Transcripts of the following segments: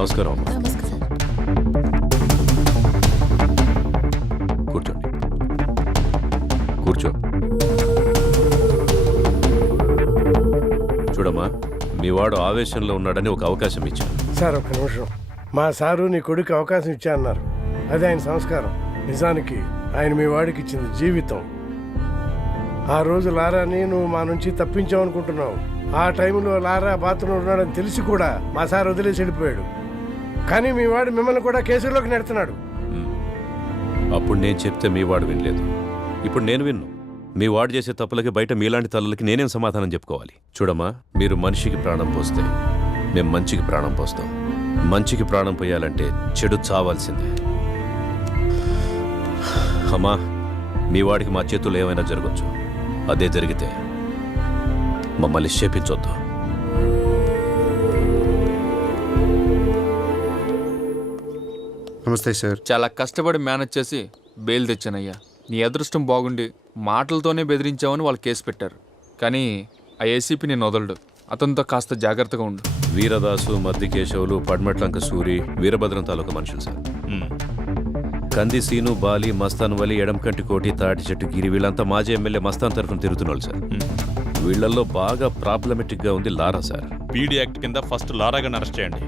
నమస్కారం అమ్మా. నమస్కారం. కూర్చోండి. కూర్చో. చూడమ్మా, మీ వాడు ఆవేశంలో ఉన్నాడని ఒక అవకాశం ఇచ్చాను. సార్ ఒక్క నిమిషం. మా సారు నీ కొడుకు అవకాశం ఇచ్చా అన్నారు. అది ఆయన సంస్కారం. నిజానికి ఆయన మీ వాడికి ఇచ్చింది జీవితం. ఆ రోజు లారాని నువ్వు మా నుంచి తప్పించావు అనుకుంటున్నావు. ఆ టైంలో లారా బాత్రూంలో ఉన్నాడని తెలిసి కూడా మా సార్ వదిలేసి వెళ్ళిపోయాడు. కానీ మీ వాడు మిమ్మల్ని కూడా కేసులోకి నెడుతున్నాడు. అప్పుడు నేను చెప్తే మీ వాడు వినలేదు. ఇప్పుడు నేను విన్ను. మీ వాడు చేసే తప్పులకి బయట మీలాంటి తల్లులకి నేనేం సమాధానం చెప్పుకోవాలి? చూడమ్మా, మీరు మనిషికి ప్రాణం పోస్తే మేము మంచికి ప్రాణం పోస్తాం. మంచికి ప్రాణం పోయాలంటే చెడు చావాల్సిందే. అమ్మా, మీ వాడికి మా చేతుల్లో ఏమైనా జరగచ్చు. అదే జరిగితే మమ్మల్ని శేపించొద్దు. నమస్తే సార్. చాలా కష్టపడి మేనేజ్ చేసి బెయిల్ తెచ్చానయ్యా. నీ అదృష్టం బాగుండి మాటలతోనే బెదిరించావని వాళ్ళు కేసు పెట్టారు. కానీ ఆ ఏసీపీ నేను వదలడు. అతనితో కాస్త జాగ్రత్తగా ఉండు. వీరదాసు, మద్దికేశవులు, పడ్మట్లంక సూరి, వీరభద్రం తాలూకా మనుషులు సార్. కంది సీను, బాలి, మస్తాన్ వలి, ఎడంకంటి కోటి, తాటి చెట్టు గిరి వీళ్ళంతా మాజీ ఎమ్మెల్యే మస్తాన్ తరఫున తిరుగుతున్నారు సార్. వీళ్ళల్లో బాగా ప్రాబ్లమెటిక్ గా ఉంది లారా సార్. పీడీ యాక్ట్ కింద ఫస్ట్ లారాగా అరెస్ట్ చేయండి.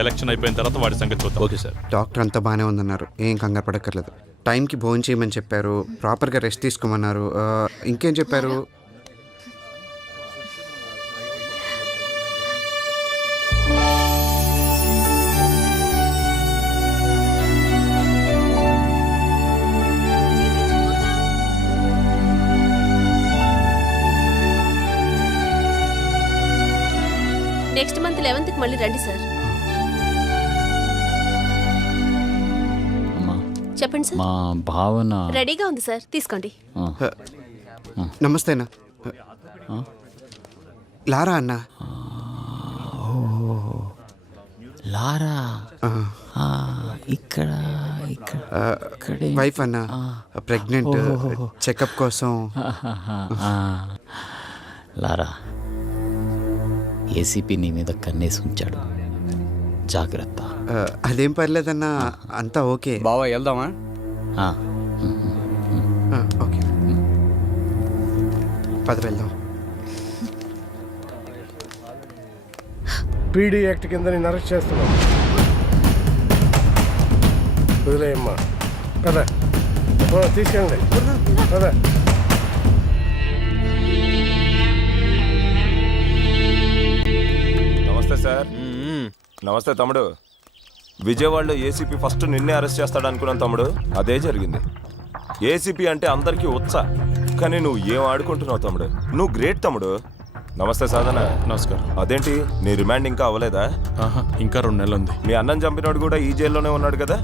ఎలక్షన్ అయిపోయిన తర్వాత వాడి సంగతి చూద్దాం. Okay sir. డాక్టర్ అంతా బాగానే ఉందన్నారు, ఏం కంగారు పడక్కర్లేదు. టైంకి భోజనం చేయమని చెప్పారు, ప్రాపర్గా రెస్ట్ తీసుకోమన్నారు. ఇంకేం చెప్పారు? నెక్స్ట్ మంత్ 11th మళ్ళీ రండి సార్. చెప్పండి సార్. మా భావన రెడీగా ఉంది సార్, తీసుకోండి. నమస్తే అన్న. లారా అన్న. లారా ఇక్కడ వైఫ్ అన్న, ప్రెగ్నెంట్, చెకప్ కోసం. లారా, ఏసీపీ నీ మీద కన్నేసి ఉంచాడు, జాగ్రత్త. అదేం పర్లేదన్నా, అంతా ఓకే. బావా వెళ్దామా? ఓకే, పద వెళ్దాం. పీడీ యాక్ట్ కింద నేను అరెస్ట్ చేస్తున్నాను. వదిలేయమ్మా. కదా తీసుకెళ్ళండి. కదా నమస్తే సార్. నమస్తే తమ్ముడు. విజయవాడలో ఏసీపీ ఫస్ట్ నిన్నే అరెస్ట్ చేస్తాడు అనుకున్నాను తమ్ముడు. అదే జరిగింది. ఏసీపీ అంటే అందరికీ ఉత్సాహం, కానీ నువ్వు ఏం ఆడుకుంటున్నావు తమ్ముడు. నువ్వు గ్రేట్ తమ్ముడు. నమస్తే సాధన. నమస్కారం. అదేంటి నీ రిమాండ్ ఇంకా అవ్వలేదా? ఇంకా 2 నెలలు ఉంది. మీ అన్నం చంపినోడు కూడా ఈ జైల్లోనే ఉన్నాడు కదా?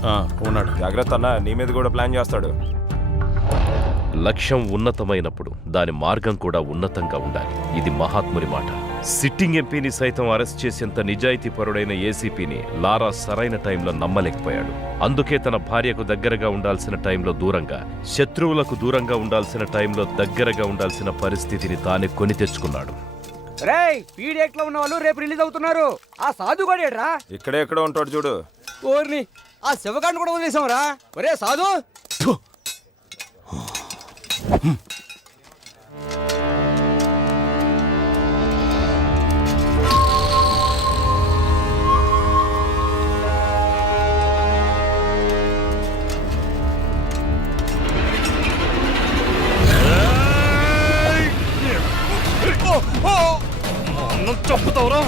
ఉన్నాడు. జాగ్రత్త అన్న, నీ మీద కూడా ప్లాన్ చేస్తాడు. లక్ష్యం ఉన్నతమైనప్పుడు దాని మార్గం కూడా ఉన్నతంగా ఉండాలి. ఇది మహాత్ముని మాట. సిట్టింగ్ ఎంపీని సైతం అరెస్ట్ చేసేంత నిజాయితీపరుడైన ఏసీపీని లారా సరైన టైంలో నమ్మలేకపోయాడు. అందుకే తన భార్యకు దగ్గరగా ఉండాల్సిన టైంలో దూరంగా, శత్రువులకు దూరంగా ఉండాల్సిన టైంలో దగ్గరగా ఉండాల్సిన పరిస్థితిని తానే కొని తెచ్చుకున్నాడు. పీడియాక్ట్ లో ఉన్న వాళ్ళు రేపు రిలీజ్ అవుతున్నారు. ఆ సాధు గడేడ్రా ఇక్కడే ఎక్కడ ఉంటాడు చూడు. ఓర్ని ఆ శివకాండ్ కూడా వదిలేసాంరా. ఒరే సాధు, చంపుతావురా?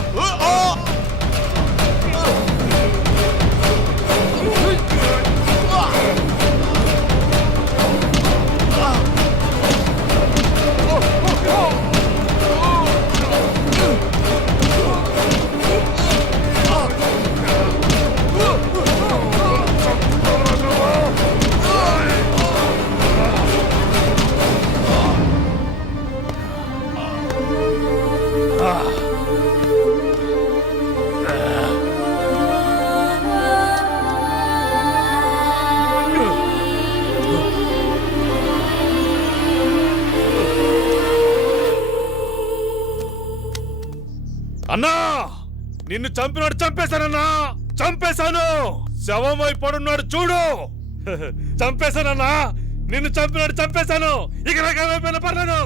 అన్నా, నిన్ను చంపినోడు చంపేశానన్నా. చంపేశాను. శవమై పడున్నాడు చూడు. చంపేశానన్నా, నిన్ను చంపినాడు, చంపేశాను. ఇక నాకేమైపోయినా పర్లేదు.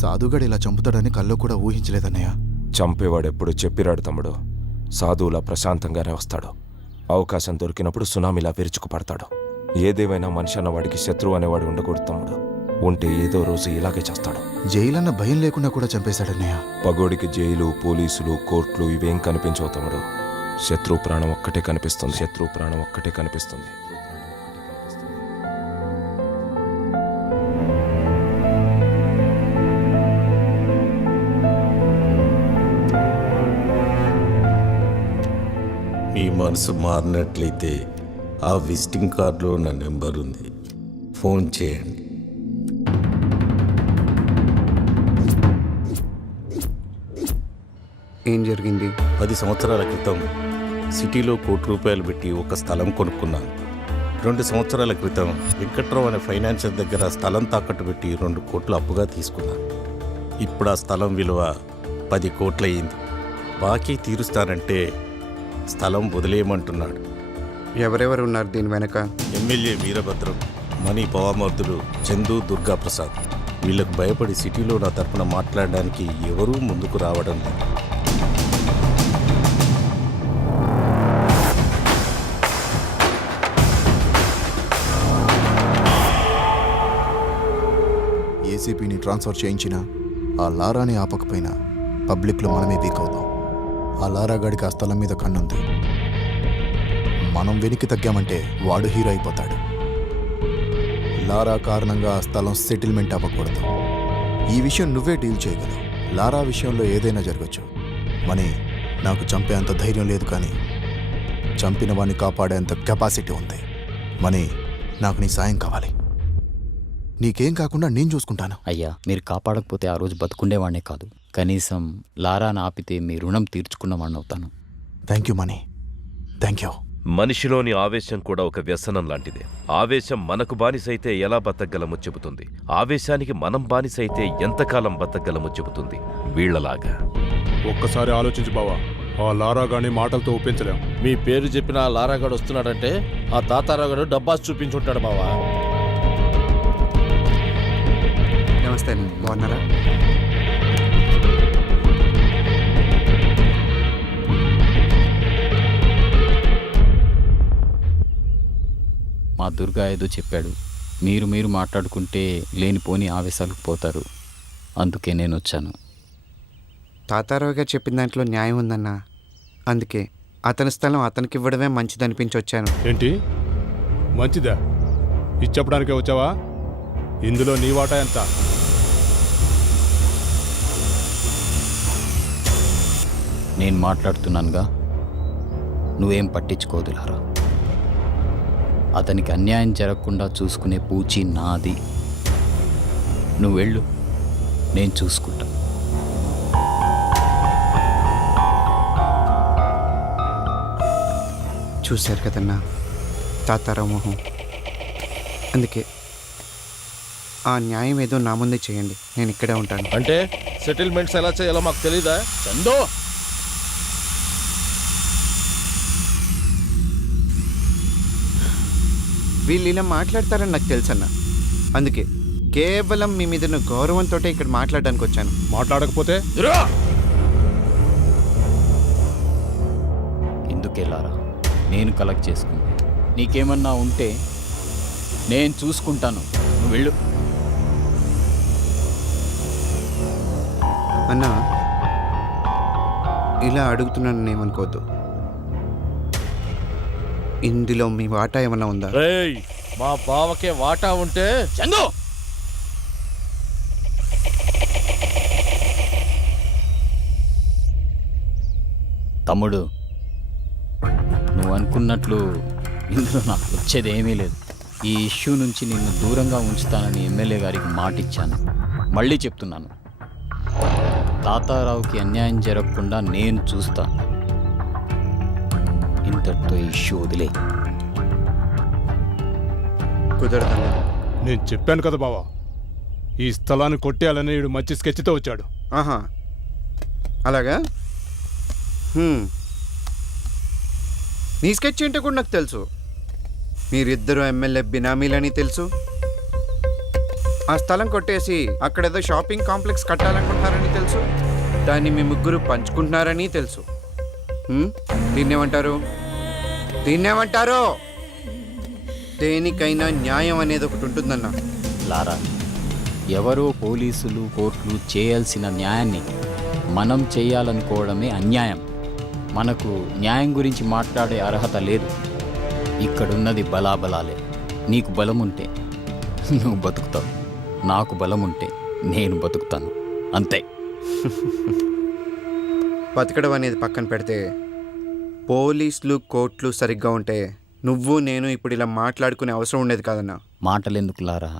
సాధుగాడు ఇలా చంపుతాడని కల్లో కూడా ఊహించలేదన్నయ్య. చంపేవాడు ఎప్పుడు చెప్పిరాడు తమ్ముడు. సాధువులా ప్రశాంతంగానే వస్తాడు. అవకాశం దొరికినప్పుడు సునామీలా విరుచుకు పడతాడు. ఏదేమైనా మనిషి అన్నవాడికి శత్రువు అనేవాడు ఉండకూడదు తమ్ముడు. ఉంటే ఏదో రోజు ఇలాగే చేస్తాడు. జైలన్న భయం లేకుండా కూడా చంపేశాడన్నయ్య. పగోడికి జైలు, పోలీసులు, కోర్టులు ఇవేం కనిపించవు తమ్ముడు. శత్రువు ప్రాణం ఒక్కటే కనిపిస్తుంది. శత్రువు ప్రాణం ఒక్కటే కనిపిస్తుంది. మీ మనసు మారినట్లయితే ఆ విజిటింగ్ కార్డులో నా నెంబర్ ఉంది, ఫోన్ చేయండి. ఏం జరిగింది? 10 సంవత్సరాల క్రితం సిటీలో ₹1,00,00,000 పెట్టి ఒక స్థలం కొనుక్కున్నాను. 2 సంవత్సరాల క్రితం వెంకట్రావు అనే ఫైనాన్షియర్ దగ్గర స్థలం తాకట్టు పెట్టి 2 కోట్లు అప్పుగా తీసుకున్నాను. ఇప్పుడు ఆ స్థలం విలువ 10 కోట్లు అయింది. బాకీ తీరుస్తానంటే స్థలం వదిలేయమంటున్నాడు. ఎవరెవరు ఉన్నారు దీని వెనక? ఎమ్మెల్యే వీరభద్రం, మణి పవామర్దులు, చందు, దుర్గాప్రసాద్. వీళ్ళకు భయపడి సిటీలో నా తరపున మాట్లాడడానికి ఎవరూ ముందుకు రావడం లేదు. ఏసీపీని ట్రాన్స్ఫర్ చేయించినా ఆ లారాని ఆపకపోయినా పబ్లిక్లో మనమే వీక్ అవుతాం. ఆ లారాగాడికి ఆ స్థలం మీద కన్నుంది. మనం వెనక్కి తగ్గామంటే వాడు హీరో అయిపోతాడు. లారా కారణంగా ఆ స్థలం సెటిల్మెంట్ అవ్వకూడదు. ఈ విషయం నువ్వే డీల్ చేయగలవు. లారా విషయంలో ఏదైనా జరగచ్చు. మనీ, నాకు చంపేంత ధైర్యం లేదు, కానీ చంపిన వాడిని కాపాడేంత కెపాసిటీ ఉంది. మనీ, నాకు నీ సాయం కావాలి. నీకేం కాకుండా నేను చూసుకుంటాను. అయ్యా, మీరు కాపాడకపోతే ఆ రోజు బతుకుండేవాడినే కాదు, కనీసం లారాను ఆపితే మీ రుణం తీర్చుకున్నవాడిని అవుతాను. Thank you Mani, thank you. మనిషిలోని ఆవేశం కూడా ఒక వ్యసనం లాంటిదే. ఆవేశం మనకు బానిసైతే ఎలా బతకగలమో చెబుతుంది. ఆవేశానికి మనం బానిసైతే ఎంతకాలం బతకగలమో చెబుతుంది. వీళ్లలాగా. ఒక్కసారి ఆలోచించు బావా, ఆ లారాగాని మాటలతో ఒప్పించలేం. మీ పేరు చెప్పిన ఆ లారాగాడు వస్తున్నాడంటే ఆ తాతారాగాడు డబ్బాస్ చూపించుంటాడు బావా. నమస్తే, బాగున్నారా? మా దుర్గా ఏదో చెప్పాడు. మీరు మాట్లాడుకుంటే లేనిపోని ఆవేశాలకు పోతారు. అందుకే నేను వచ్చాను. తాతారావు గారు చెప్పిన దాంట్లో న్యాయం ఉందన్నా. అందుకే అతని స్థలం అతనికి ఇవ్వడమే మంచిదనిపించి వచ్చాను. ఏంటి మంచిదా? ఇచ్చప్పడానికే వచ్చావా? ఇందులో నీ వాటా ఎంత? నేను మాట్లాడుతున్నానుగా, నువ్వేం పట్టించుకోదు లారా. అతనికి అన్యాయం జరగకుండా చూసుకునే పూచి నాది. నువ్వు వెళ్ళు, నేను చూసుకుంటా. చూశారు కదన్నా తాతారావు మొహం. అందుకే ఆ న్యాయం ఏదో నా ముందే చేయండి, నేను ఇక్కడే ఉంటాను. అంటే సెటిల్మెంట్స్ ఎలా చేయాలో మాకు తెలీదా చందో? వీళ్ళు ఇలా మాట్లాడతారని నాకు తెలుసన్న. అందుకే కేవలం మీ మీద గౌరవంతో ఇక్కడ మాట్లాడడానికి వచ్చాను. మాట్లాడకపోతే ఎందుకెళ్ళారా? నేను కలెక్ట్ చేసుకుంటా. నీకేమన్నా ఉంటే నేను చూసుకుంటాను. నువ్వు వెళ్ళు. అన్నా, ఇలా అడుగుతున్నాను ఏమనుకోవద్దు. ఇందులో మీ వాటా ఏమన్నా ఉందా? రేయ్, మా బావకే వాటా ఉంటే చందు తమ్ముడు, నువ్వు అనుకున్నట్లు ఇందులో నాకు వచ్చేది ఏమీ లేదు. ఈ ఇష్యూ నుంచి నిన్ను దూరంగా ఉంచుతానని ఎమ్మెల్యే గారికి మాట ఇచ్చాను. మళ్ళీ చెప్తున్నాను, తాతారావుకి అన్యాయం జరగకుండా నేను చూస్తాను. ఇంతటితో ఈ ఇష్యూ వదిలే. కుదరదన్నా. నేను చెప్పాను కదా బావా, ఈ స్థలాన్ని కొట్టేయాలని వీడు మంచి స్కెచ్తో వచ్చాడు. ఆహా, అలాగా మీ స్కెచ్ ఏంటో కూడా నాకు తెలుసు. మీరిద్దరూ ఎమ్మెల్యే బినామీలని తెలుసు. ఆ స్థలం కొట్టేసి అక్కడేదో షాపింగ్ కాంప్లెక్స్ కట్టాలనుకుంటున్నారని తెలుసు. దాన్ని మీ ముగ్గురు పంచుకుంటున్నారని తెలుసు. దీన్నేమంటారు? దేనికైనా న్యాయం అనేది ఒకటి ఉంటుందన్నా. లారా, ఎవరో పోలీసులు కోర్టులు చేయాల్సిన న్యాయాన్ని మనం చేయాలనుకోవడమే అన్యాయం. మనకు న్యాయం గురించి మాట్లాడే అర్హత లేదు. ఇక్కడున్నది బలాబలాలే. నీకు బలం ఉంటే నువ్వు బతుకుతావు, నాకు బలం ఉంటే నేను బతుకుతాను, అంతే. బతకడం అనేది పక్కన పెడితే పోలీసులు కోర్టులు సరిగ్గా ఉంటే నువ్వు నేను ఇప్పుడు ఇలా మాట్లాడుకునే అవసరం ఉండేది కాదన్నా. మాటలెందుకు లారా?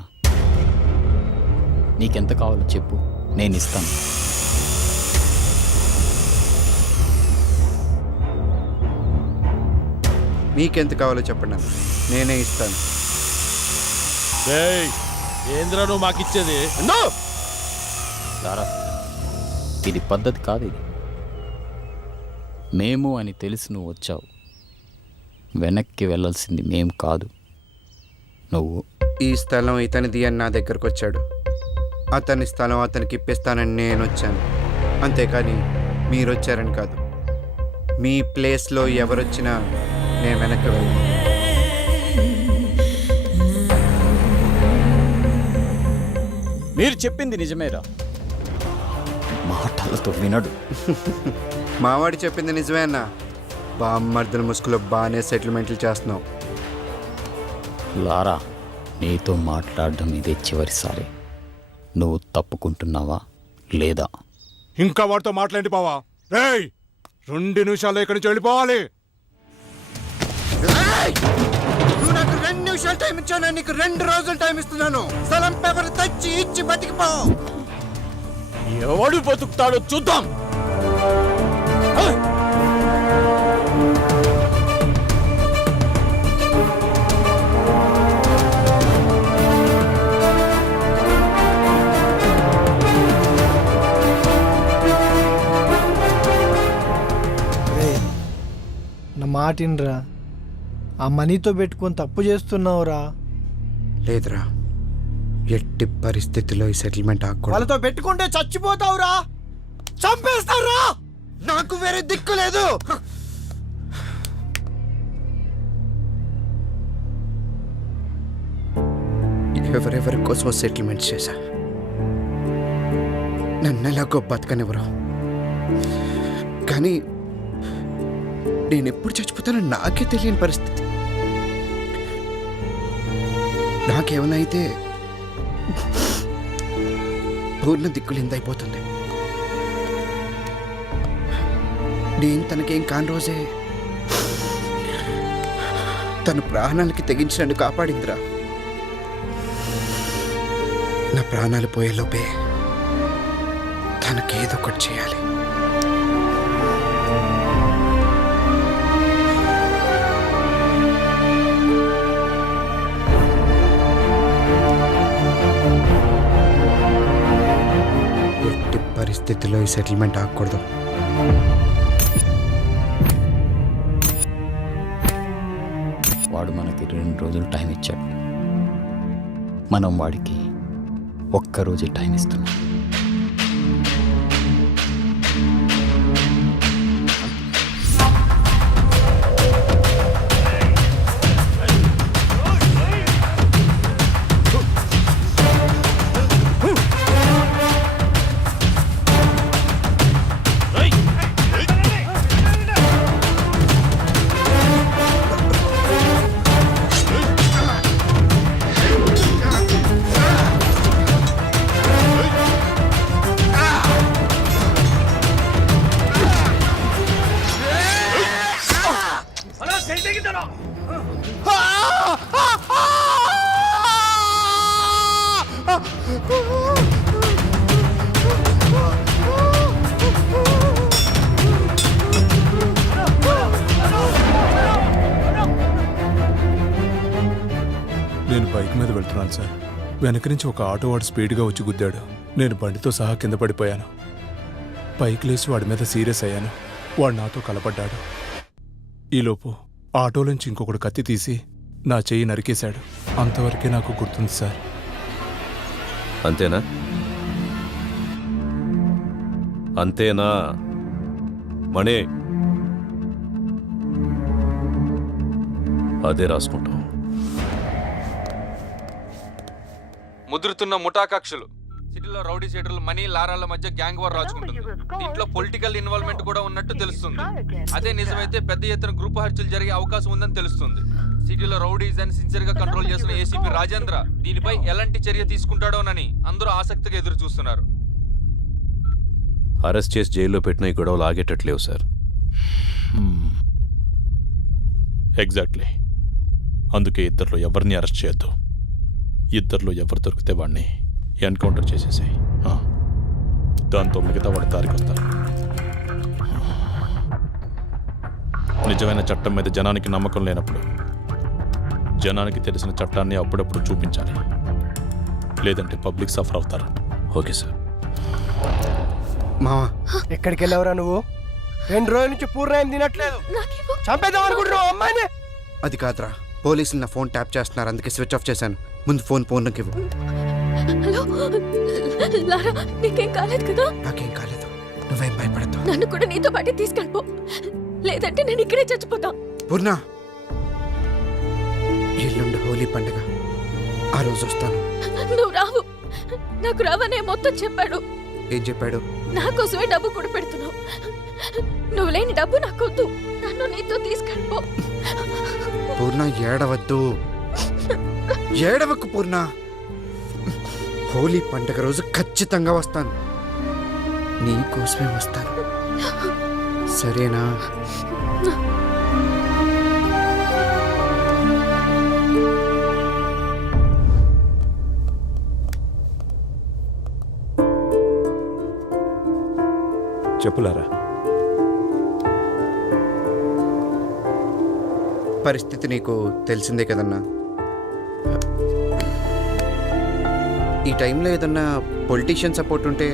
నీకెంత కావాలో చెప్పు, నేను ఇస్తాను. మీకెంత కావాలో చెప్పండి అన్న, నేనే ఇస్తాను. ఏంద్రా నువ్వు మాకిచ్చేది? లారా, ఇది పద్ధతి కాదు. ఇది మేము అని తెలిసి నువ్వు వచ్చావు. వెనక్కి వెళ్ళాల్సింది మేం కాదు, నువ్వు. ఈ స్థలం ఇతనిది అని నా దగ్గరకు వచ్చాడు. అతని స్థలం అతనికి ఇప్పిస్తానని నేను వచ్చాను, అంతేకాని మీరు వచ్చారని కాదు. మీ ప్లేస్లో ఎవరొచ్చినా నేను వెనక్కి వెళ్ళను. మీరు చెప్పింది నిజమేరా, మాటలతో వినడు. మావాడి చెప్పింది నిజమే అన్న. బామ్మర్దుల ముసుగులో బాగానే సెటిల్మెంట్లు చేస్తున్నావు. లారా, నీతో మాట్లాడడం ఇదే చివరిసారి. నువ్వు తప్పుకుంటున్నావా లేదా? ఇంకా వాడితో మాట్లాడి బావా. 2 నిమిషాల్లో ఇక్కడి నుంచి వెళ్ళిపోవాలి. నువ్వు నాకు 2 నిమిషాలు టైం ఇచ్చాను, నీకు 2 రోజులు టైం ఇస్తున్నాను. స్థలం పేపర్ తెచ్చి ఇచ్చి బతికిపో. ఎవడు బతుకుతాడో చూద్దాం. నా మాటినరా, ఆ మనీతో పెట్టుకొని తప్పు చేస్తున్నావురా. లేదురా, ఎట్టి పరిస్థితుల్లో ఈ సెటిల్మెంట్ ఆకూడదు. వాళ్ళతో పెట్టుకుంటే చచ్చిపోతావురా, చంపేస్తావురా. నాకు వేరే దిక్కు లేదు. ఎవరెవరి కోసం సెటిల్మెంట్ చేశా, నన్ను ఎలాగో బతకనివ్వరు. కానీ నేను ఎప్పుడు చచ్చిపోతానో నాకే తెలియని పరిస్థితి. నాకేమైనా అయితే పూర్ణ దిక్కులిందైపోతుంది. నేను తనకేం కాని రోజే తన ప్రాణాలకి తెగించి నన్ను కాపాడిందిరా. నా ప్రాణాలు పోయేలోపే తనకేదో ఒకటి చేయాలి. ఎట్టి పరిస్థితుల్లో ఈ సెటిల్మెంట్ ఆగకూడదు. వాడు మనకి 2 రోజులు టైం ఇచ్చాడు, మనం వాడికి 1 రోజే టైం ఇస్తున్నాం. నేను బైక్ మీద వెళ్తున్నాను సార్. వెనక నుంచి ఒక ఆటో వాడు స్పీడ్గా వచ్చి గుద్దాడు. నేను బండితో సహా కింద పడిపోయాను. పైకి లేచి వాడి మీద సీరియస్ అయ్యాను. వాడు నాతో కలపడ్డాడు. ఈలోపు ఆటోలోంచి ఇంకొకడు కత్తి తీసి నా చెయ్యి నరికేశాడు. అంతవరకే నాకు గుర్తుంది సార్. అంతేనా? అంతేనా మణి? అదే రాసుకుంటాం. ముదురుతున్న ముఠా కక్షలు, సిటీలో రౌడీ షీటర్లు, మనీ లారాల మధ్య గ్యాంగ్ వార్ రాజుకుంటుంది. దీంట్లో పొలిటికల్ ఇన్వాల్వ్మెంట్ కూడా ఉన్నట్టు తెలుస్తుంది. అదే నిజమైతే పెద్ద ఎత్తున గ్రూప్ హత్యలు జరిగే అవకాశం ఉందని తెలుస్తుంది. సిటీలో రౌడీస్ అని సిన్సియర్ గా కంట్రోల్ చేసిన ఏసీపీ రాజేంద్ర దీనిపై ఎలాంటి చర్య తీసుకుంటాడోనని అందరూ ఆసక్తిగా ఎదురు చూస్తున్నారు. అరెస్ట్ చేసి జైల్లో పెట్టిన ఈ గొడవలు ఆగేటట్లేవు సార్. ఎగ్జాక్ట్లీ. అందుకే ఇద్దరిలో ఎవరిని అరెస్ట్ చేయొద్దు. ఇద్దరిలో ఎవరు దొరికితే వాడిని ఎన్కౌంటర్ చేసేసాయి. దాంతో మిగతా వాడు దారికి వస్తారు. నిజమైన చట్టం మీద జనానికి నమ్మకం లేనప్పుడు జనానికి తెలిసిన చట్టాన్ని అప్పుడప్పుడు చూపించాలి. లేదంటే పబ్లిక్ సఫర్ అవుతారు. Okay sir. మావా, ఎక్కడికి వెళ్ళావురా నువ్వు? 2 రోజుల నుంచి పూర్ణాయం తినట్లేదు. చంపేద్దాం అనుకుంటున్నావు అమ్మాయిని? అది కాదురా, పోలీసులు నా ఫోన్ ట్యాప్ చేస్తున్నారు, అందుకే స్విచ్ ఆఫ్ చేశాను. ముందు ఫోన్కి ఇవ్వు. హలో లారా, నీకేం కాలేదు కదా? నాకేం కాలేదు, నువ్వేం భయపడతావు. నన్ను కూడా నీతో పాటు తీసుకెళ్ళిపో, లేదంటే నేను ఇక్కడే చచ్చిపోతా. పూర్ణ, ఎల్లుండి హోలీ పండుగ, ఆ రోజు వస్తాను. నువ్వు రావు. నాకు రావనే మొత్తం చెప్పాడు. ఏం చెప్పాడు? నా కోసమే డబ్బు కూడా పెడుతున్నావు. నువ్వు లేని డబ్బు నాకొద్దు, నన్ను నీతో తీసుకెళ్ళిపో. పూర్ణ, ఏడవద్దు. ఏడవకు పూర్ణ. హోలీ పండుగ రోజు ఖచ్చితంగా వస్తాను. నీ కోసమే వస్తాను, సరేనా? చెప్పులారా. పరిస్థితి నీకు తెలిసిందే కదన్నా. ఈ టైంలో ఏదన్నా పొలిటీషియన్ సపోర్ట్ ఉంటే.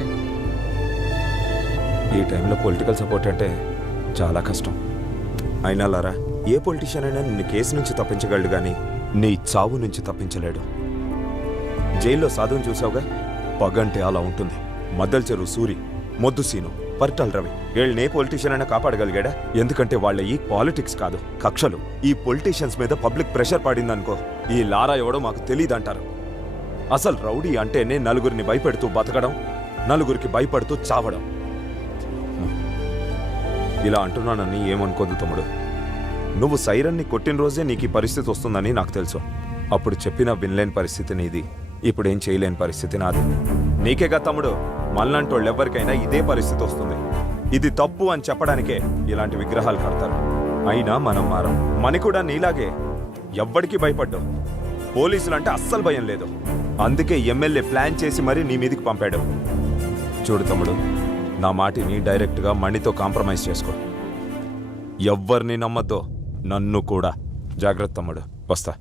ఈ టైంలో పొలిటికల్ సపోర్ట్ అంటే చాలా కష్టం. అయినా లారా, ఏ పొలిటీషియన్ అయినా నిన్ను కేసు నుంచి తప్పించగలడు కానీ నీ చావు నుంచి తప్పించలేడు. జైల్లో సాధువుని చూసావుగా, పగంటే అలా ఉంటుంది. మద్దల్ చెరువు సూరి, మొద్దు సీను, పరిటాల రవి, వీళ్ళని ఏ పొలిటీషియన్ అయినా కాపాడగలిగాడా? ఎందుకంటే వాళ్ళ ఈ పాలిటిక్స్ కాదు, కక్షలు. ఈ పొలిటీషియన్స్ మీద పబ్లిక్ ప్రెషర్ పడిందనుకో, ఈ లారా ఎవడో మాకు తెలియదంటారు. అసలు రౌడీ అంటేనే నలుగురిని భయపెడుతూ బతకడం, నలుగురికి భయపడుతూ చావడం. ఇలా అంటున్నానని ఏమనుకోదు తమ్ముడు. నువ్వు సైరన్ని కొట్టిన రోజే నీకు ఈ పరిస్థితి వస్తుందని నాకు తెలుసు. అప్పుడు చెప్పినా వినలేని పరిస్థితి నీది, ఇప్పుడేం చేయలేని పరిస్థితి నాది. నీకేగా తమ్ముడు, మళ్ళంటోళ్ళు ఎవరికైనా ఇదే పరిస్థితి వస్తుంది. ఇది తప్పు అని చెప్పడానికే ఇలాంటి విగ్రహాలు కడతారు. అయినా మనం మారం. మని కూడా నీలాగే ఎవ్వడికి భయపడ్డావు. పోలీసులంటే అస్సలు భయం లేదు. అందుకే ఎమ్మెల్యే ప్లాన్ చేసి మరీ నీ మీదికి పంపాడు. చూడు తమ్ముడు, నా మాటిని డైరెక్ట్గా మణితో కాంప్రమైజ్ చేసుకో. ఎవ్వరిని నమ్మద్దో, నన్ను కూడా. జాగ్రత్త తమ్ముడు, వస్తా.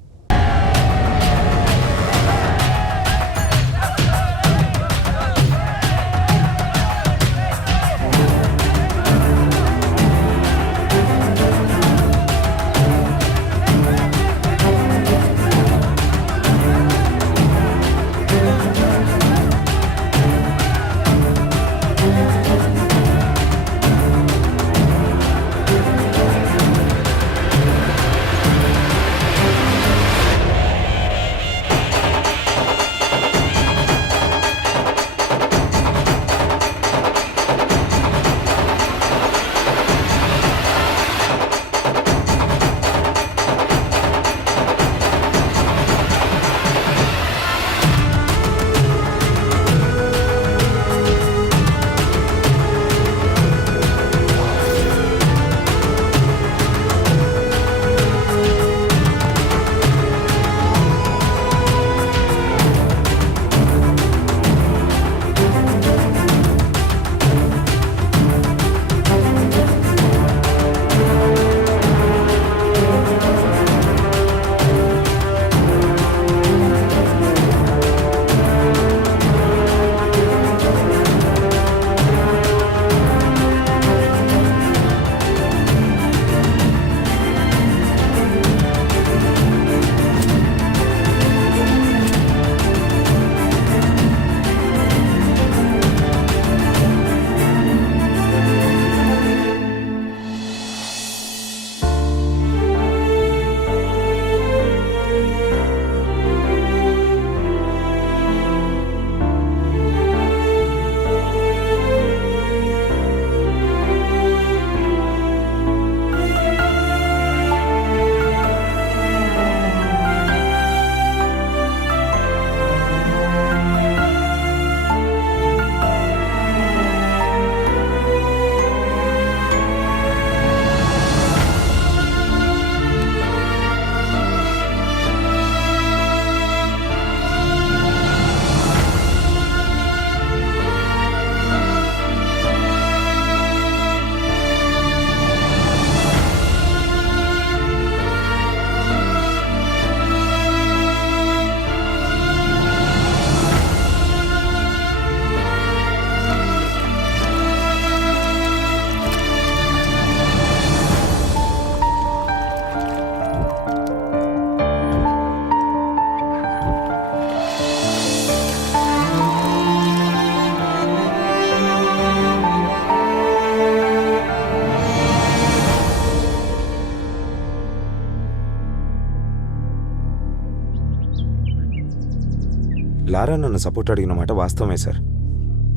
లారా నన్ను సపోర్ట్ అడిగిన మాట వాస్తవమే సార్.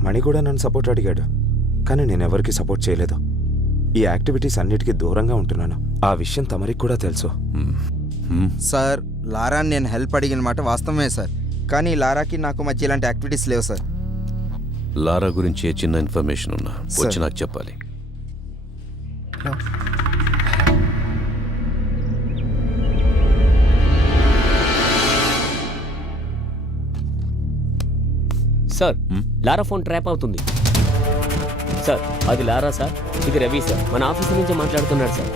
మణి కూడా నన్ను సపోర్ట్ అడిగాడు, కానీ నేను ఎవరికి సపోర్ట్ చేయలేదు. ఈ యాక్టివిటీస్ అన్నిటికీ దూరంగా ఉంటున్నాను. ఆ విషయం తమరికి కూడా తెలుసు. సార్, లారాని నేను హెల్ప్ అడిగిన మాట వాస్తవమే సార్, కానీ లారాకి నాకు మధ్య ఇలాంటి యాక్టివిటీస్ లేవు సార్. లారా గురించి ఏ చిన్న ఇన్ఫర్మేషన్ ఉన్నా వచ్చి నాకు చెప్పాలి. సార్, లారా ఫోన్ ట్రాప్ అవుతుంది సార్. అది లారా సార్, ఇది రవి సార్, మన ఆఫీస్ నుంచి మాట్లాడుతున్నాడు సార్.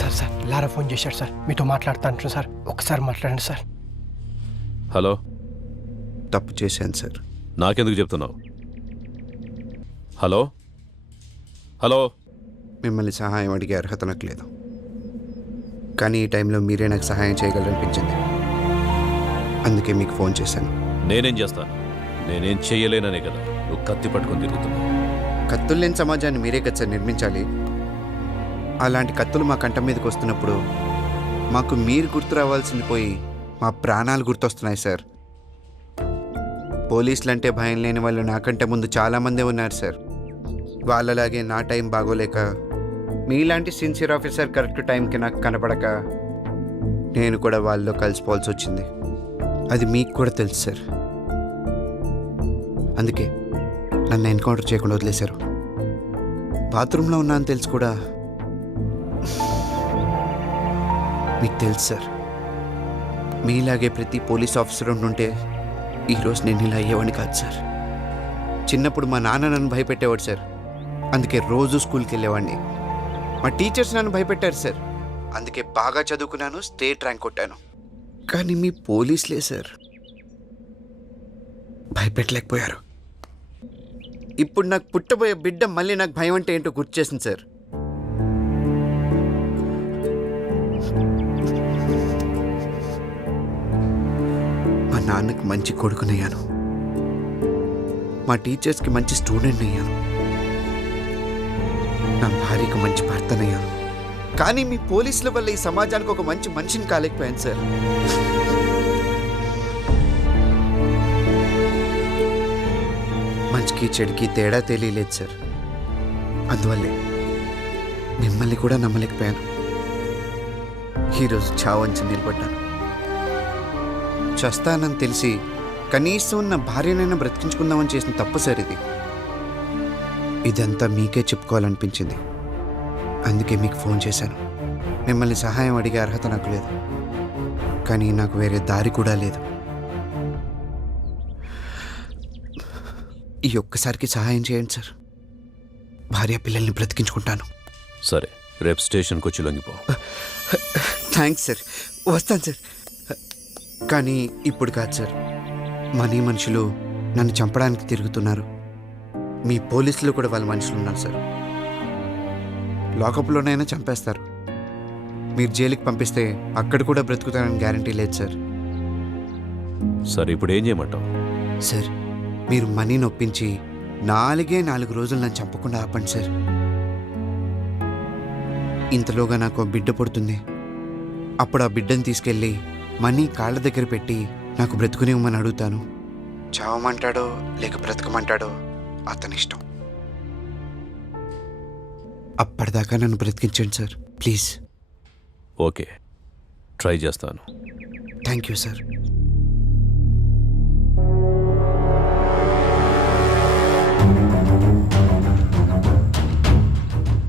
సార్ సార్ లారా ఫోన్ చేశాడు సార్, మీతో మాట్లాడుతాను సార్, ఒకసారి మాట్లాడండి సార్. హలో, తప్పు చేశాను సార్. నాకెందుకు చెప్తున్నావు? హలో హలో, మిమ్మల్ని సహాయం అడిగే అర్హత నాకు లేదు, కానీ ఈ టైంలో మీరే నాకు సహాయం చేయగలరనిపించింది, అందుకే మీకు ఫోన్ చేశాను. నేనేం చేస్తాను? నేనేం చెయ్యలేననే కదా నువ్వు కత్తి పట్టుకొని తిరుగుతున్నావు. కత్తులు లేని సమాజాన్ని మీరే కదా సార్ నిర్మించాలి. అలాంటి కత్తులు మా కంఠం మీదకి వస్తున్నప్పుడు మాకు మీరు గుర్తు రావాల్సింది పోయి మా ప్రాణాలు గుర్తొస్తున్నాయి సార్. పోలీసులు అంటే భయం లేని వాళ్ళు నాకంటే ముందు చాలామందే ఉన్నారు సార్. వాళ్ళలాగే నా టైం బాగోలేక, మీలాంటి సిన్సియర్ ఆఫీసర్ కరెక్ట్ టైంకి నాకు కనపడక నేను కూడా వాళ్ళలో కలిసిపోవాల్సి వచ్చింది. అది మీకు కూడా తెలుసు సార్, అందుకే నన్ను ఎన్కౌంటర్ చేయకుండా వదిలేశారు. బాత్రూంలో ఉన్నా అని తెలుసు కూడా మీకు తెలుసు సార్. మీలాగే ప్రతి పోలీస్ ఆఫీసర్ ఉంటుంటే ఈరోజు నేను ఇలా అయ్యేవాడిని కాదు సార్. చిన్నప్పుడు మా నాన్న నన్ను భయపెట్టేవాడు సార్, అందుకే రోజు స్కూల్కి వెళ్ళేవాడిని. మా టీచర్స్ నన్ను భయపెట్టారు సార్, అందుకే బాగా చదువుకున్నాను, స్టేట్ ర్యాంక్ కొట్టాను. కానీ మీ పోలీసులే సార్ భయపెట్టలేకపోయారు. ఇప్పుడు నాకు పుట్టబోయే బిడ్డ మళ్ళీ నాకు భయం అంటే ఏంటో గుర్తు చేసింది సార్. మా నాన్నకి మంచి కొడుకునయ్యాను, మా టీచర్స్కి మంచి స్టూడెంట్ అయ్యాను, నా భార్యకు మంచి భర్తనయ్యాను. కానీ మీ పోలీసుల వల్ల ఈ సమాజానికి ఒక మంచి మనిషిని కాలేకపోయాను సార్. మంచికి చెడుకి తేడా తెలియలేదు సార్. అందువల్లే మిమ్మల్ని కూడా నమ్మలేకపోయాను. ఈరోజు చావంచి నిలబడ్డాను. చస్తానని తెలిసి కనీసం నా భార్యనైనా బ్రతికించుకుందామని చేసిన తప్పు సార్ ఇది. ఇదంతా మీకే చెప్పుకోవాలనిపించింది, అందుకే మీకు ఫోన్ చేశాను. మిమ్మల్ని సహాయం అడిగే అర్హత నాకు లేదు, కానీ నాకు వేరే దారి కూడా లేదు. ఈ ఒక్కసారికి సహాయం చేయండి సార్, భార్య పిల్లల్ని బ్రతికించుకుంటాను. సరే, రేపు స్టేషన్కి వచ్చి లొంగిపో. థ్యాంక్స్ సార్, వస్తాను సార్. కానీ ఇప్పుడు కాదు సార్, మనీ మనుషులు నన్ను చంపడానికి తిరుగుతున్నారు. మీ పోలీసులు కూడా వాళ్ళ మనుషులు ఉన్నారు సార్. లాకప్లోనైనా చంపేస్తారు. మీరు జైలుకి పంపిస్తే అక్కడ కూడా బ్రతుకుతానని గ్యారంటీ లేదు సార్. సరే, ఇప్పుడు ఏం చేయమంటావు? సార్, మీరు మనీని ఒప్పించి 4 రోజులు నన్ను చంపకుండా ఆపండి సార్. ఇంతలోగా నాకు బిడ్డ పుడుతుంది. అప్పుడు ఆ బిడ్డను తీసుకెళ్ళి మనీ కాళ్ళ దగ్గర పెట్టి నాకు బ్రతుకునివ్వమని అడుగుతాను. చావమంటాడో లేక బ్రతకమంటాడో అతని ఇష్టం. అప్పటిదాకా నన్ను బ్రతికించండి సార్, ప్లీజ్. ఓకే, ట్రై చేస్తాను. Thank you sir.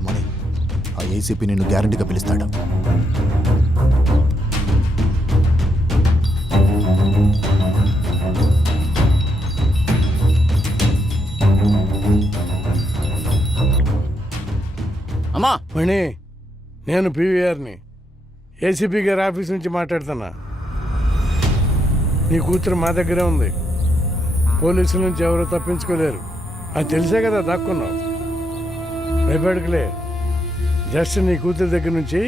మణి, ఆ ఏసీపీ నిన్ను గ్యారంటీగా పిలుస్తాడు. అమ్మా మణి, నేను పీవీఆర్ని, ఏసీపీ గారి ఆఫీస్ నుంచి మాట్లాడుతున్నా. నీ కూతురు మా దగ్గరే ఉంది. పోలీసుల నుంచి ఎవరో తప్పించుకోలేరు. అది తెలిసే కదా దాక్కున్నావు. భయపడకలే. జస్ట్ నీ కూతురు దగ్గర నుంచి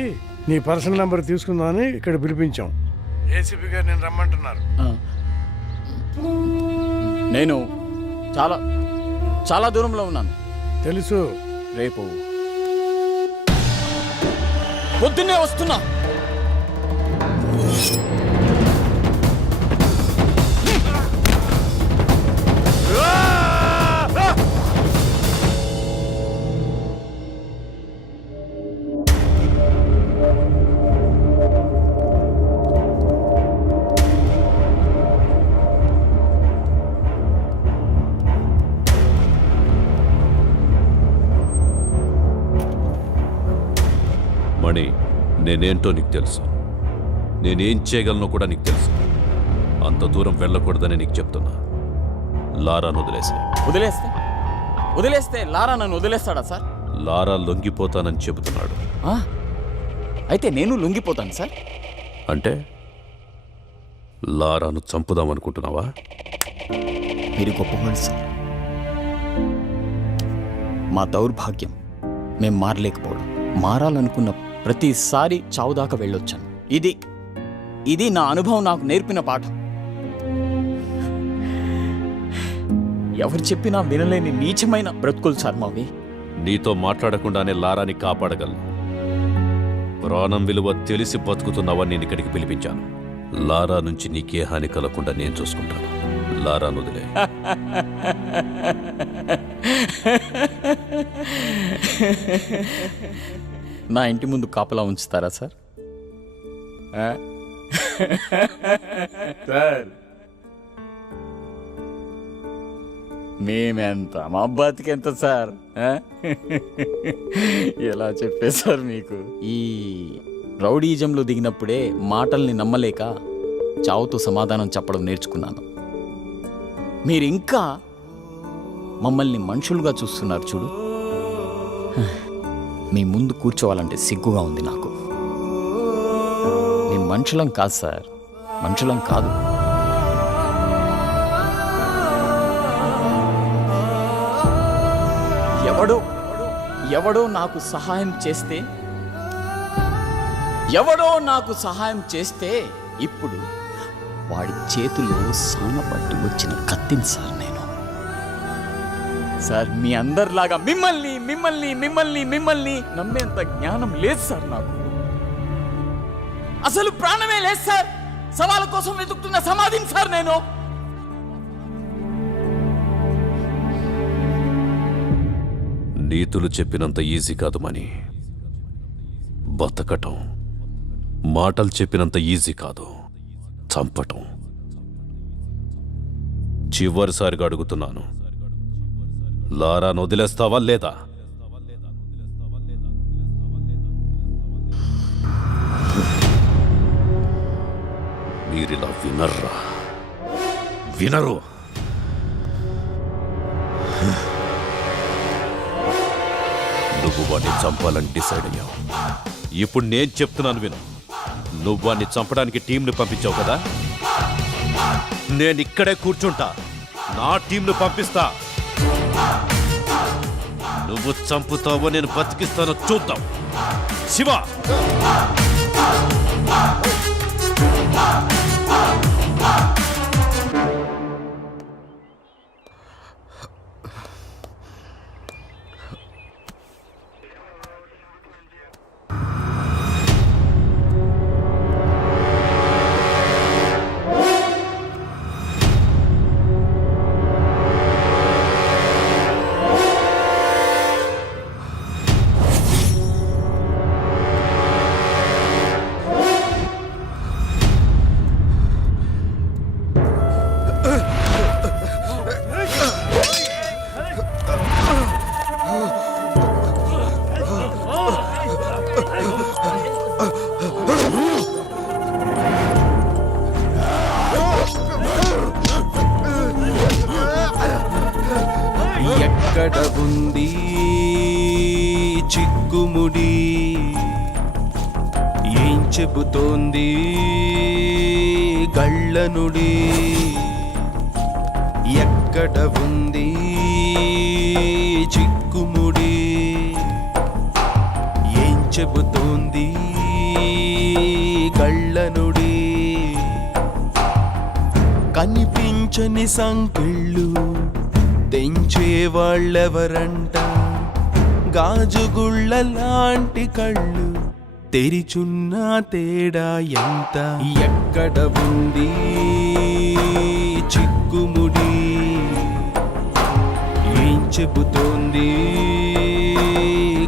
నీ పర్సనల్ నెంబర్ తీసుకుందామని ఇక్కడ పిలిపించాం. ఏసీపీ గారు నేను రమ్మంటున్నారు. నేను చాలా చాలా దూరంలో ఉన్నాను. తెలుసు. రేపు పొద్దున్నే వస్తున్నా. మణి, నేనేంటో నీకు తెలుసు. నేనేం చేయగలనో కూడా నీకు తెలుసు. అంత దూరం వెళ్ళకూడదని నీకు చెప్తున్నా. లారాను వదిలేస్తే లారా నన్ను వదిలేస్తాడా సార్? లారా లొంగిపోతానని చెబుతున్నాడు. అయితే నేను లొంగిపోతాను సార్. అంటే లారాను చంపుదామనుకుంటున్నావా? మీరు గొప్పవాళ్ళు సార్. మా దౌర్భాగ్యం మేం మారలేకపోవడం. మారాలనుకున్న ప్రతిసారి చావుదాకా వెళ్ళొచ్చాను. ఇది నా అనుభవం నాకు నేర్పిన పాఠం. ఎవరు చెప్పినా వినలేని నీచమైన బ్రతుకులు సార్ మావి. నీతో మాట్లాడకుండానే లారాని కాపాడగలను. ప్రాణం విలువ తెలిసి బతుకుతున్నావని నేను ఇక్కడికి పిలిపించాను. లారా నుంచి నీకే హాని కలగకుండా నేను చూసుకుంటాను. లారాను వదిలే. నా ఇంటి ముందు కాపలా ఉంచుతారా సార్? సార్ మేమెంత, మా బతికెంత సార్? ఎలా చెప్పేశారు మీకు? ఈ రౌడీజంలో దిగినప్పుడే మాటల్ని నమ్మలేక చావుతో సమాధానం చెప్పడం నేర్చుకున్నాను. మీరింకా మమ్మల్ని మనుషులుగా చూస్తున్నారు చూడు. మీ ముందు కూర్చోవాలంటే సిగ్గుగా ఉంది నాకు. మేము మనుషులం కాదు సార్, మనుషులం కాదు. ఎవడో నాకు సహాయం చేస్తే ఇప్పుడు వాడి చేతిలో సానపట్టి వచ్చిన కత్తిని సార్ నేను. సార్ మీ అందరిలాగా మిమ్మల్ని నమ్మేంత జ్ఞానం లేదు సార్ నాకు. అసలు ప్రాణమే లేదు సార్. సవాళ్ళ కోసం వెతుకుతున్న సమాధిని సార్ నేను. నీతులు చెప్పినంత ఈజీ కాదు మని. బతకటం మాటలు చెప్పినంత ఈజీ కాదు, చంపటం. చివరిసారిగా అడుగుతున్నాను, లారాను వదిలేస్తావా లేదా? మీరిలా వినరు. నువ్వు వాడిని చంపాలని డిసైడ్ అయ్యావు. ఇప్పుడు నేను చెప్తున్నాను విను. నువ్వు వాడిని చంపడానికి టీంని పంపించావు కదా, నేను ఇక్కడే కూర్చుంటా, నా టీంను పంపిస్తా. నువ్వు చంపుతావో నేను బతికిస్తానో చూద్దాం. శివ, ఎక్కడ ఉంది చిక్కుముడి, ఏం చెబుతోంది గళ్ళనుడి? ఎక్కడ ఉంది చిక్కుముడి, ఏం చెబుతోంది గళ్ళనుడి? కనిపించని సంకెళ్ళు తెంచే వాళ్ళెవరంట, గాజుగుళ్ళ లాంటి కళ్ళు తెరిచున్న తేడా ఎంత? ఎక్కడ ఉంది చిక్కుముడి, చెబుతోంది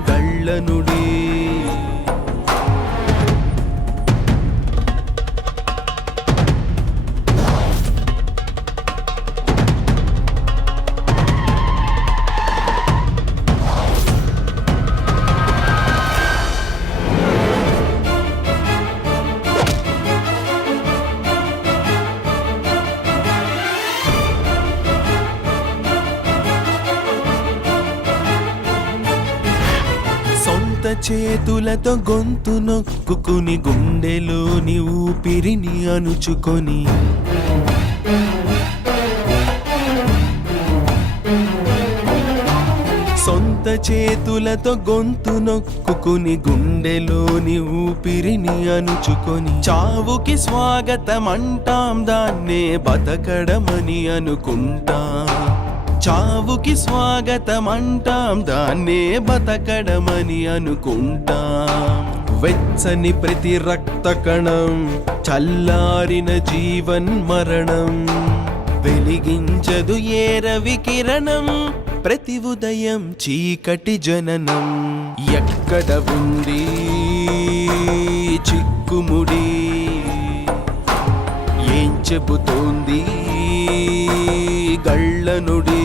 గళ్ళనుడి. సొంత చేతులతో గొంతు నొక్కుని గుండెలోని ఊపిరిని అణుచుకొని సొంత చేతులతో గొంతు నొక్కుని గుండెలోని ఊపిరిని అణుచుకొని చావుకి స్వాగతం అంటాం, దాన్నే బతకడమని అనుకుంటాం. చావుకి స్వాగతం అంటాం, దాన్నే బతకడమని అనుకుంటాం. వెచ్చని ప్రతి రక్త కణం, చల్లారిన జీవన్ మరణం, వెలిగించదు ఏ రవి కిరణం, ప్రతి ఉదయం చీకటి జననం. ఎక్కడ ఉంది చిక్కుముడి, ఏం చెబుతోంది గళ్ళనుడి.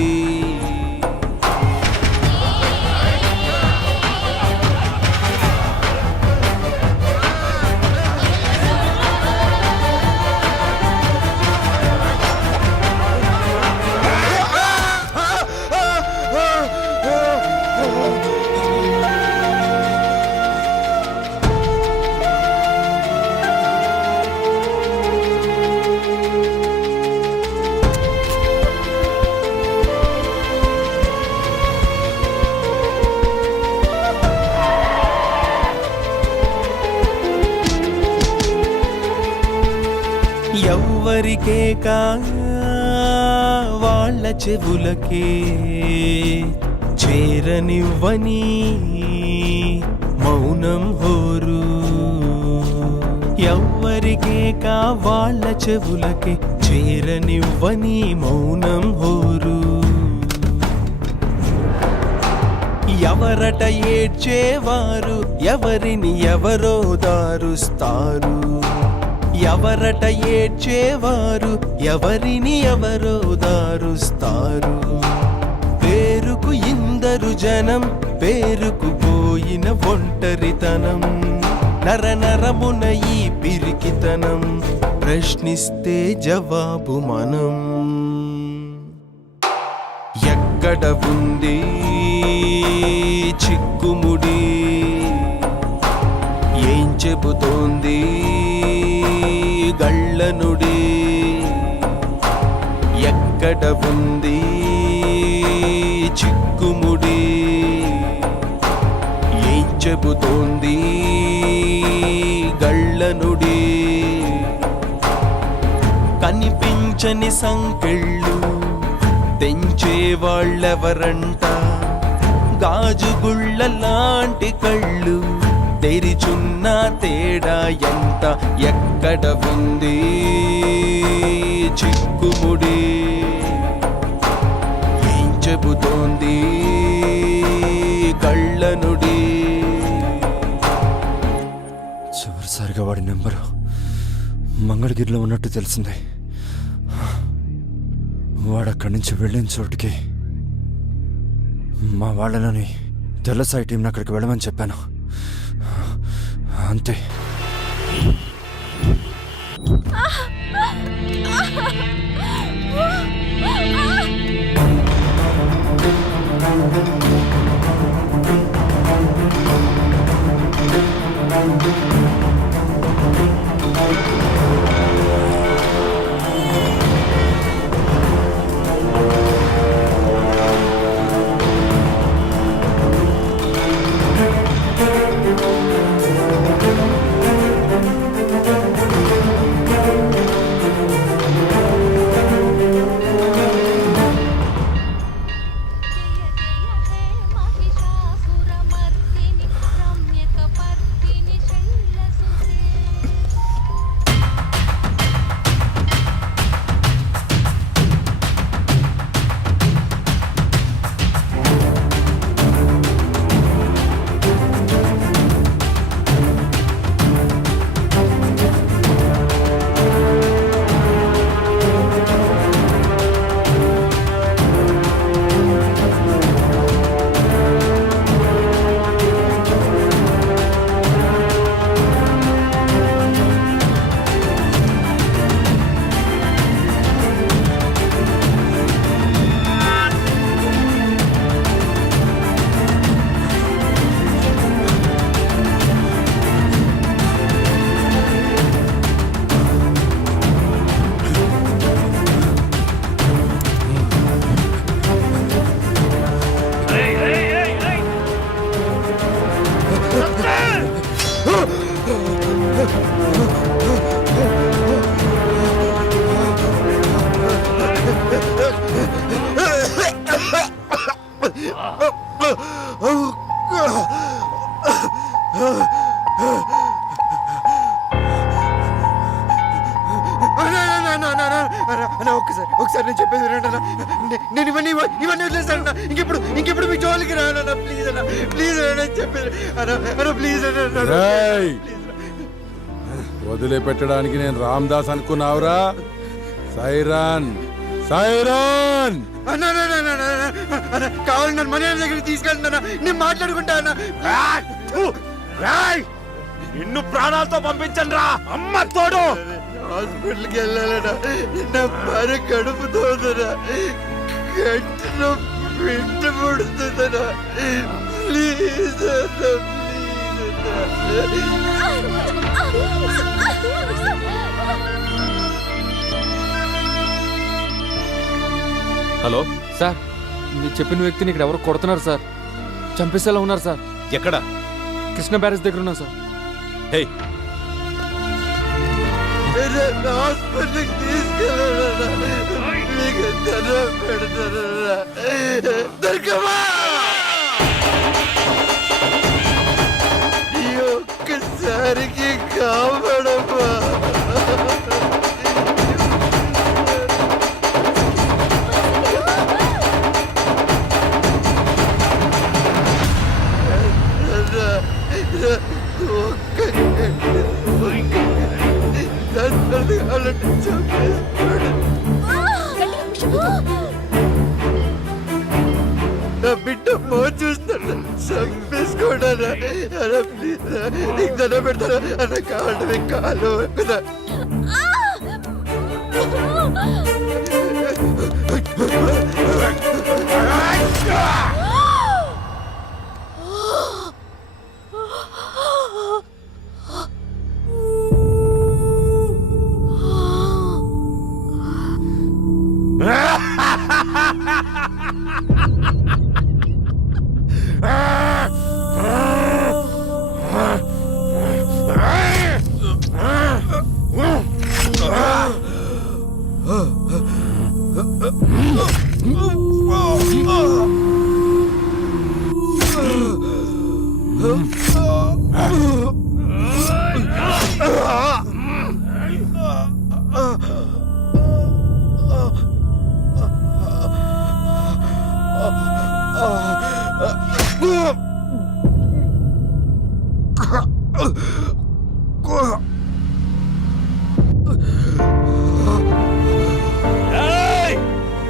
ఎవ్వరికే కా వాళ్ళ చెవులకే చేరనివ్వని మౌనం హోరు. ఎవ్వరికే కా వాళ్ళ చెవులకే చేరనివ్వని మౌనం హోరు. ఎవరట ఏడ్చేవారు, ఎవరిని ఎవరో దారుస్తారు. ఎవరట ఏడ్చేవారు, ఎవరిని ఎవరో దారుస్తారు. పేరుకు ఇందరు జనం, పేరుకు పోయిన ఒంటరితనం, నరనరమున ఈ పిరికితనం, ప్రశ్నిస్తే జవాబు మనం. ఎక్కడ ఉంది చిక్కుముడి, ఏం చెబుతోంది గళ్ళనుడి. ఎక్కడ ఉంది చిక్కుముడి, ఏం చెబుతోంది గళ్ళనుడి. కనిపించని సంకెళ్ళు తెంచే వాళ్ళెవరంట, గాజుగుళ్ళ లాంటి కళ్ళు తెరిచున్న తేడా ఎంత. ఎక్కడ ఉంది చిక్కుముడి, ఏం చెబుతోంది కళ్ళనుడి. చివరిసారిగా వాడి నెంబరు మంగళగిరిలో ఉన్నట్టు తెలిసింది. వాడు అక్కడి నుంచి వెళ్ళిన చోటుకి మా వాళ్ళని తెల్లసాయి టీంని అక్కడికి వెళ్ళమని చెప్పాను. అంతే. జోలికి రానన్నా ప్లీజ్ అన్న ప్లీజ్ అన్న చెప్పేది అన్న ప్లీజ్ అన్న వదిలిపెట్టడానికి నేను రామ్దాస్ అనుకున్నావురా? సైరాన్ సైరాన్ అన్న కావాలి నన్ను మనీ దగ్గరికి తీసుకెళ్తున్నా నేను మాట్లాడుకుంటా అన్న. నిన్ను ప్రాణాలతో పంపించండి రా అమ్మ తోడు. హాస్పిటల్కి వెళ్ళాలన్నా నా భార్య కడుపుతోందనా గట్టిలో బిడ్డ పుడుతుందనా ప్లీజ్ అన్న హలో సార్, మీరు చెప్పిన వ్యక్తిని ఇక్కడ ఎవరు కొడుతున్నారు సార్. చంపేసేలా ఉన్నారు సార్. ఎక్కడ? కృష్ణ బ్యారేజ్ దగ్గర ఉన్నా సార్. హే, హాస్పిటల్కి తీసుకెళ్ళాలన్నా మీకు దండం పెడతానన్నా దొరకమా ఈ ఒక్కసారికి కాపాడమ్మా. నా బిడ్డ మో చూస్తాడు చంపేసుకోడానా అలా ప్లీజ్ నీకు దండం పెడతారా అన్న కావాలి మీకు కాలు కదా.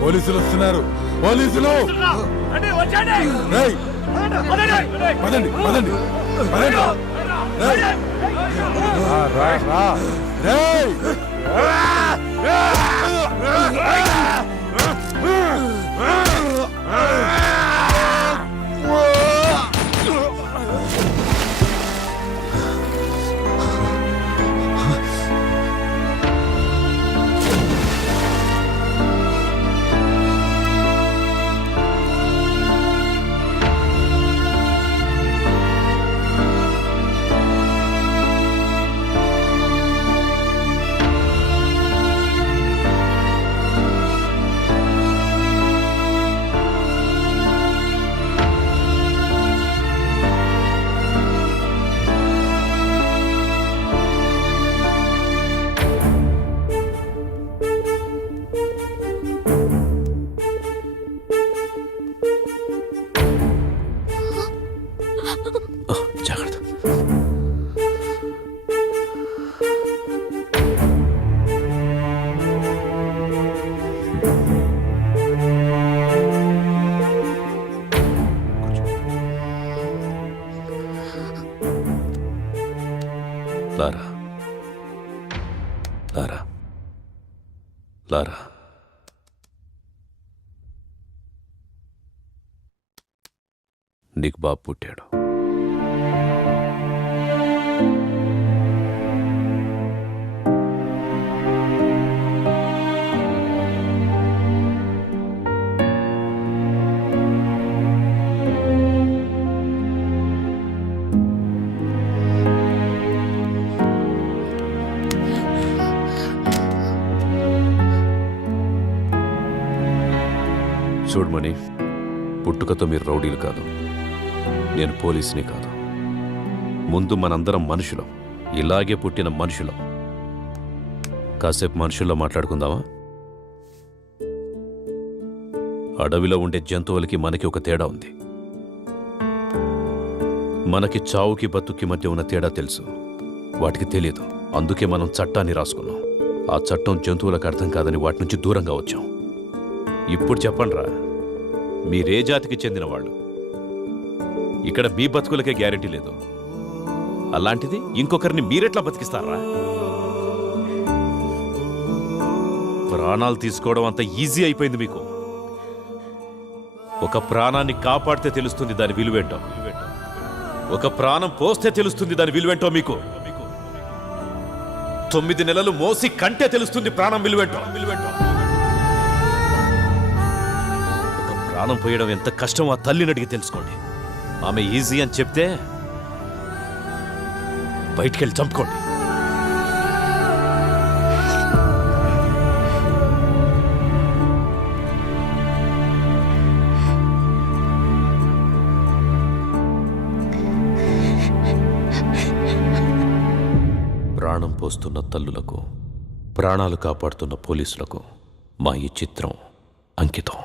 పోలీసులు వస్తున్నారు. పోలీసులు రేయ్, పదండి పదండి పదండి. రా, రా, రా. రేయ్. జాగ్రత్త. లారా, లారా, లారా. నీకు బాబు పుట్టాడు. చూడమని, పుట్టుకతో మీరు రౌడీలు కాదు, నేను పోలీసుని కాదు. ముందు మనందరం మనుషులం, ఇలాగే పుట్టిన మనుషులం. కాసేపు మనుషుల్లో మాట్లాడుకుందామా? అడవిలో ఉండే జంతువులకి మనకి ఒక తేడా ఉంది. మనకి చావుకి బతుక్కి మధ్య ఉన్న తేడా తెలుసు, వాటికి తెలియదు. అందుకే మనం చట్టాన్ని రాసుకున్నాం. ఆ చట్టం జంతువులకు అర్థం కాదని వాటి నుంచి దూరంగా వచ్చాం. ఇప్పుడు చెప్పండిరా, మీరే జాతికి చెందిన వాళ్ళు? ఇక్కడ మీ బతుకులకే గ్యారెంటీ లేదు, అలాంటిది ఇంకొకరిని మీరెట్లా బతికిస్తారా? ప్రాణాలు తీసుకోవడం అంత ఈజీ అయిపోయింది మీకు. ఒక ప్రాణాన్ని కాపాడితే తెలుస్తుంది దాని విలువేంటో, ఒక ప్రాణం పోస్తే తెలుస్తుంది దాని విలువేంటో మీకు. 9 నెలలు మోసి కంటే తెలుస్తుంది ప్రాణం విలువేంటో. ఒక ప్రాణం పోయడం ఎంత కష్టం ఆ తల్లిని అడిగి తెలుసుకోండి. ఆమె ఈజీ అని చెప్తే బయటికెళ్ళి చంపుకోండి. ప్రాణం పోస్తున్న తల్లులకు, ప్రాణాలు కాపాడుతున్న పోలీసులకు మా ఈ చిత్రం అంకితం.